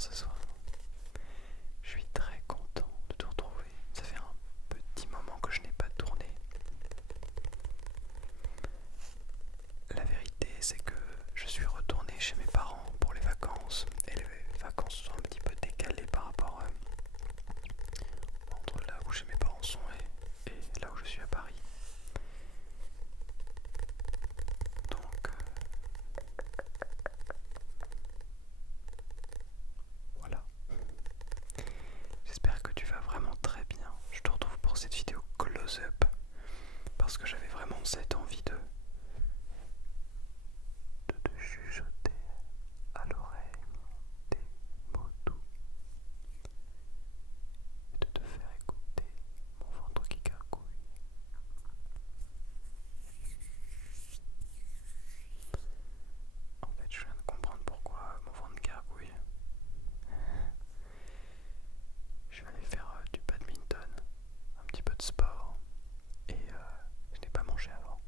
ce soir. Je suis très content de te retrouver. Ça fait un petit moment que je n'ai pas tourné. La vérité, c'est que je suis retourné chez mes parents pour les vacances. Et les vacances sont un petit peu décalées par rapport entre là où chez mes parents sont et là où je suis à Paris. Donc voilà. J'espère que tu vas vraiment très bien. Je te retrouve pour cette vidéo close-up parce que j'avais vraiment cette envie de te chuchoter à l'oreille des mots doux et de te faire écouter mon ventre qui gargouille. En fait, je viens de comprendre pourquoi mon ventre gargouille. Je vais aller faire du badminton, un petit peu de sport et je n'ai pas mangé avant.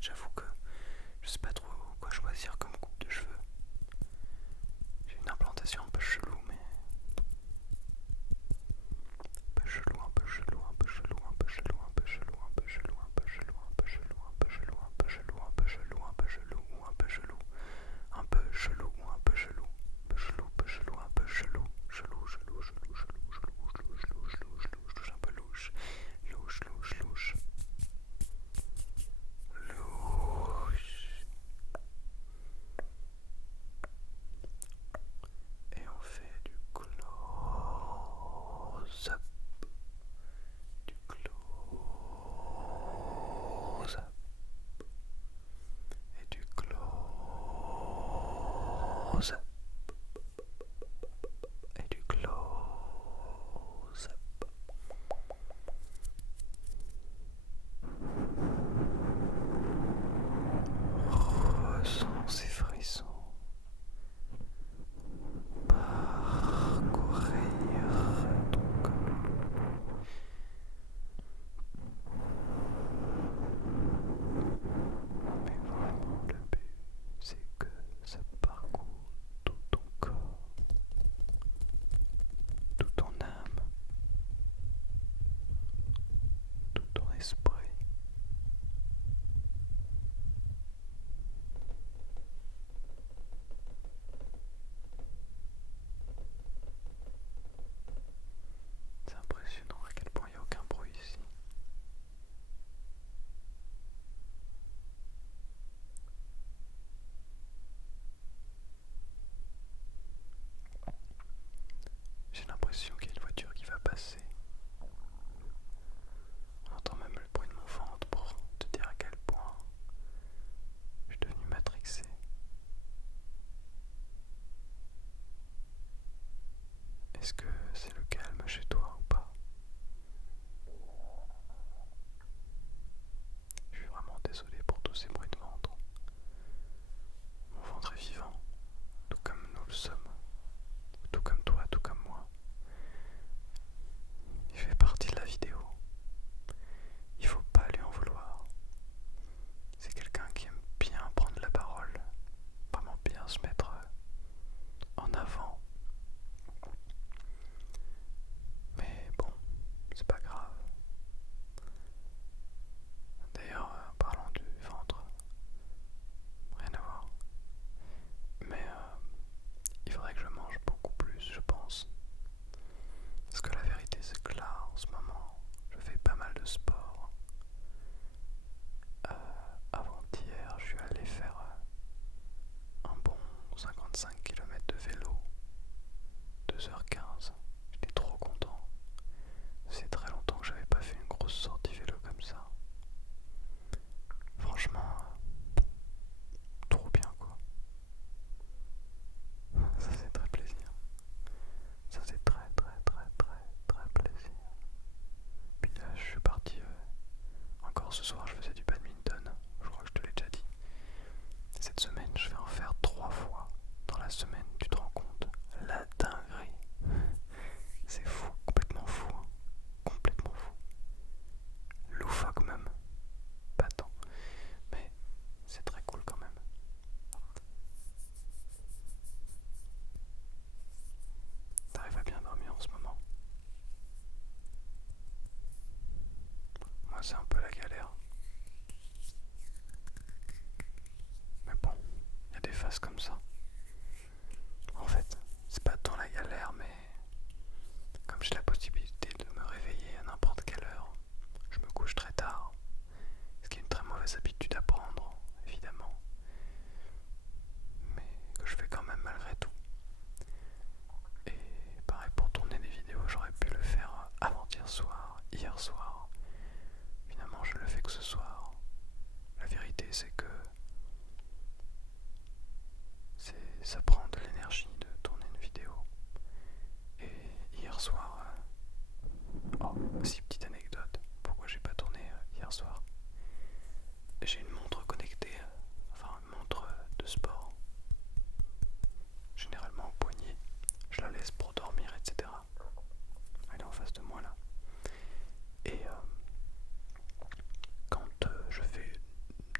fait, j'avoue que je sais pas trop quoi choisir comme coupe de cheveux. J'ai une implantation un peu chelou, mais un peu chelou, un peu chelou, un peu chelou, un peu chelou, un peu chelou, un peu chelou, un peu chelou, un peu chelou, un peu chelou, un peu chelou, un peu chelou, un peu chelou, ou un peu chelou, un peu chelou, ou un peu chelou, un peu chelou, un peu chelou, chelou, chelou, chelou, chelou, chelou, chelou, chelou, chelou, chelou, chelou, un peu louche, louche, louche, louche, louche. Et on fait du close-up, du close-up, et du close-up, et du close-up. Ressens ces frissons parcourir ton corps. Mais vraiment, le but, c'est que ça parcourt tout ton corps, toute ton âme, tout ton esprit. C'est impressionnant à quel point il n'y a aucun bruit ici. J'ai l'impression qu'il y a une voiture qui va passer. On entend même le bruit de mon ventre pour te dire à quel point je suis devenu matrixé. Est-ce que c'est le calme chez toi ou pas? Je suis vraiment désolé pour tous ces bruits de ventre. Mon ventre est vivant, tout comme nous le sommes, tout comme toi, tout comme moi. Il fait partie de la vidéo. Il faut pas lui en vouloir. C'est quelqu'un qui aime bien prendre la parole, vraiment bien se mettre en avant. Mais bon, c'est pas grave. D'ailleurs, parlant du ventre, rien à voir. Mais il faudrait que je mange beaucoup plus, je pense. Parce que la vérité, c'est que là, en ce moment, je fais pas mal de sport. Avant-hier, je suis allé faire un bon 55 km de vélo, 2h15. J'étais trop content. C'est très longtemps que j'avais pas fait une grosse sortie vélo comme ça. Franchement, trop bien quoi. Ça c'est très plaisir. Ça c'est très très très très très plaisir. Puis là je suis parti encore ce soir, je faisais du badminton. Je crois que je te l'ai déjà dit. Cette semaine je vais en faire 3 fois. Dans la semaine, tu te rends compte? La dinguerie. C'est fou, complètement fou. Hein. Complètement fou. Loufoque même. Pas tant. Mais c'est très cool quand même. T'arrives à bien dormir en ce moment? Moi c'est un peu la galère. Mais bon, il y a des phases comme ça. En fait, c'est pas tant la galère, mais comme j'ai la possibilité de me réveiller à n'importe quelle heure, je me couche très tard. Ce qui est une très mauvaise habitude à prendre, évidemment. Mais que je fais quand même malgré tout. Et pareil pour tourner des vidéos, j'aurais pu le faire avant-hier soir, hier soir. Finalement, je le fais que ce soir. La vérité, c'est que ça prend de l'énergie de tourner une vidéo. Et hier soir, oh, aussi petite anecdote, pourquoi j'ai pas tourné hier soir. J'ai une montre connectée, enfin une montre de sport, généralement au poignet. Je la laisse pour dormir, etc. Elle est en face de moi là. Et quand je fais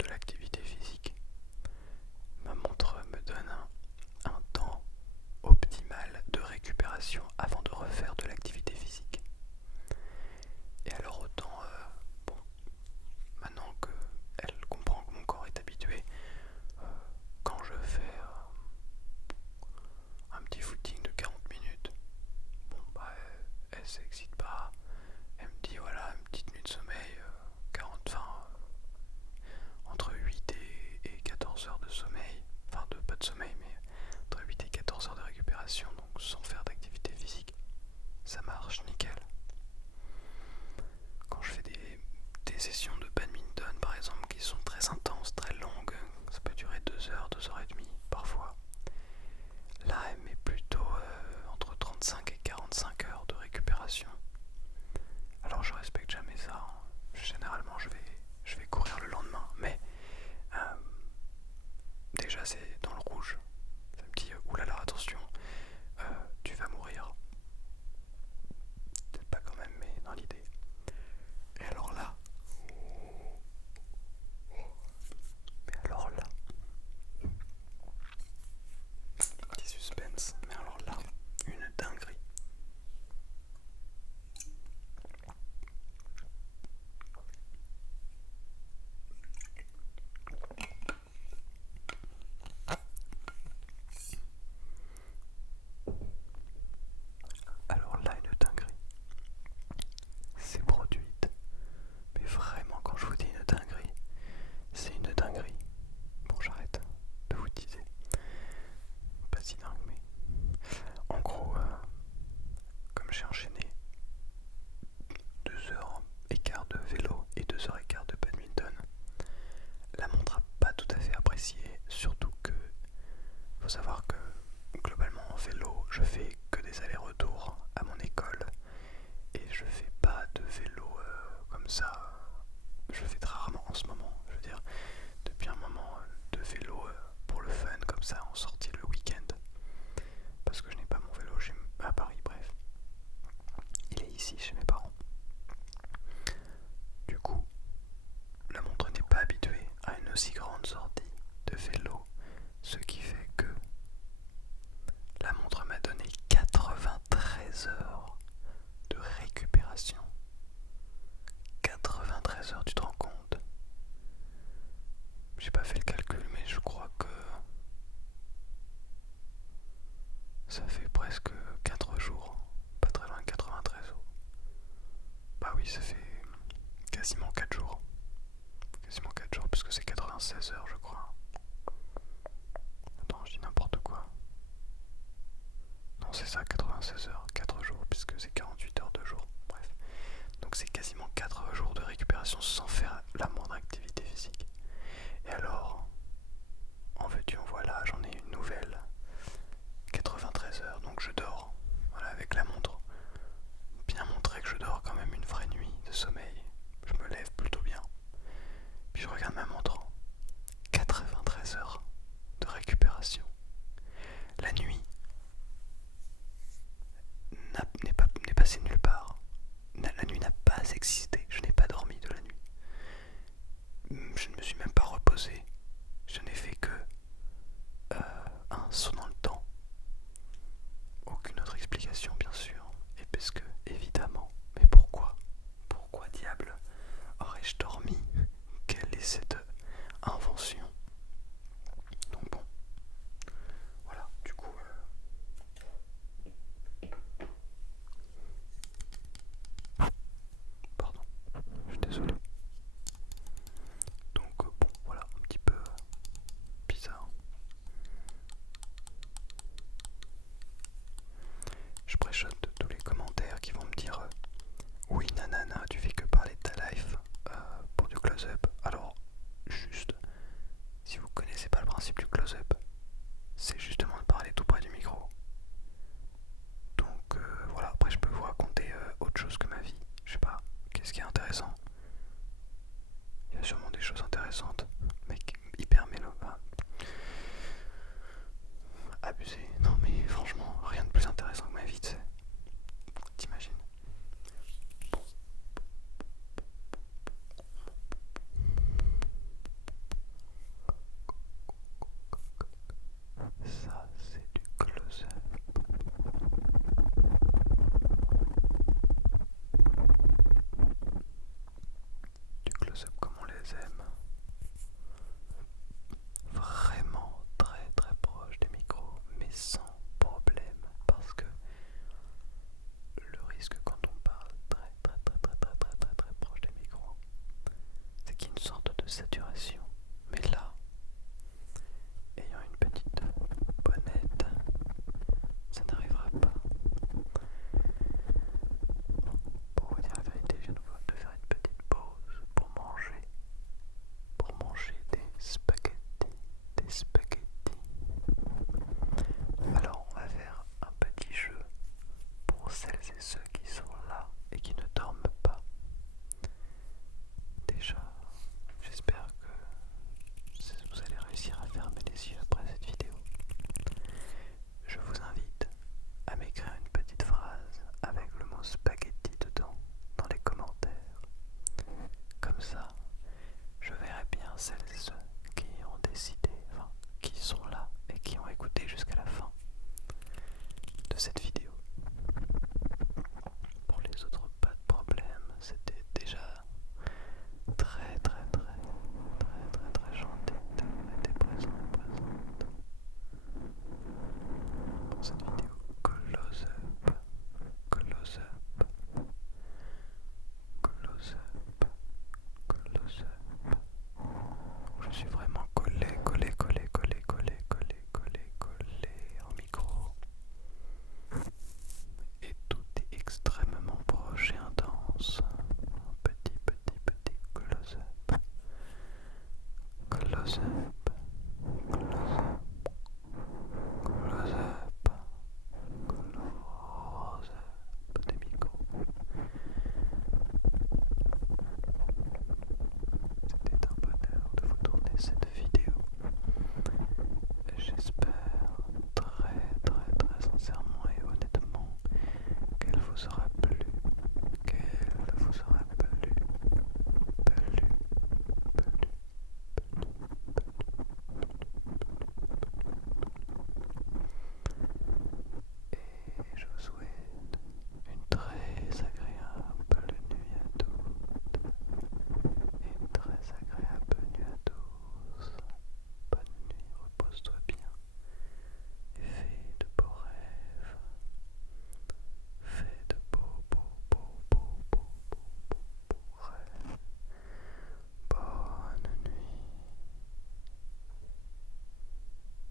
de l'activité une aussi grande sortie de vélo, ce qui fait que la montre m'a donné 93 heures de récupération. 93 heures, tu te rends compte? J'ai pas fait le calcul, mais je crois que ça fait presque 4 jours, pas très loin de 93 heures. Bah oui, ça fait quasiment 4 jours. Quasiment 4 jours, puisque c'est 96 heures, je crois. Attends, je dis n'importe quoi. Non, c'est ça, 96 heures, 4 jours, puisque c'est 48 heures de jour. Bref. Donc c'est quasiment 4 jours de récupération sans faire la moindre activité physique. Et alors, en veux-tu, en voilà, j'en ai une nouvelle. 93 heures, donc je dors. Voilà, avec la montre. Bien montrer que je dors quand même une vraie nuit de sommeil. Je me lève plutôt bien. Puis je regarde ma montre. 93 heures de récupération. La nuit n'est passée nulle part. La nuit n'a pas existé. Je n'ai pas dormi de la nuit. Je ne me suis même pas reposé. Je n'ai fait que un saut dans le temps. Aucune autre explication, bien sûr. Et parce que, évidemment, mais pourquoi? Pourquoi diable aurais-je dormi? Quelle est cette invention? Donc bon, voilà, du coup... Pardon, je suis désolé. Donc bon, voilà, un petit peu bizarre. Je préchote tous les commentaires qui vont me dire oui nanana, tu fais que parler de ta life pour du close-up. Alors, juste, si vous connaissez pas le principe du close-up, c'est justement de parler tout près du micro. Donc voilà, après je peux vous raconter autre chose que ma vie. Je sais pas, qu'est-ce qui est intéressant? Il y a sûrement des choses intéressantes, mec, hyper mélo. Abusé. Non mais franchement, rien de plus intéressant que ma vie, tu sais. T'imagines? Ça, c'est du close-up. Du close-up comme on les aime. Vraiment très très proche des micros, mais sans problème. Parce que le risque quand on parle très proche des micros, c'est qu'il y a une sorte de saturation. Mais là, ayant une petite bonnette, ça n'arrivera pas. Pour vous dire la vérité, je viens de faire une petite pause pour manger des spaghettis. Alors on va faire un petit jeu pour celles et ceux qui sont là et qui ne dorment pas. Déjà, j'espère que vous allez réussir à fermer les yeux après cette vidéo. Je vous invite à m'écrire une petite phrase avec le mot spaghetti dedans dans les commentaires. Comme ça, je verrai bien celles et ceux qui ont décidé, enfin, qui sont là et qui ont écouté jusqu'à la fin de cette vidéo. Pour les autres, pas de problème, c'était déjà très gentil d'avoir été présent et présente pour cette vidéo close-up. Je suis vraiment collé au micro. Et tout est extrêmement proche et intense. Petit close-up.